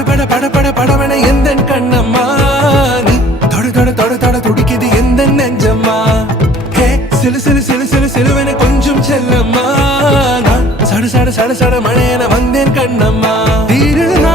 பட பட பட படவன எந்தன் கண்ணம்மா நீ தொட தொட தொட தொட துடிக்குது எந்த நெஞ்சம்மா ஹே சிலு சிலு சிலு சிலு சிலுவன கொஞ்சம் செல்லம்மா நான் சட சட சட சட மழையன வந்தேன் கண்ணம்மா தீருனா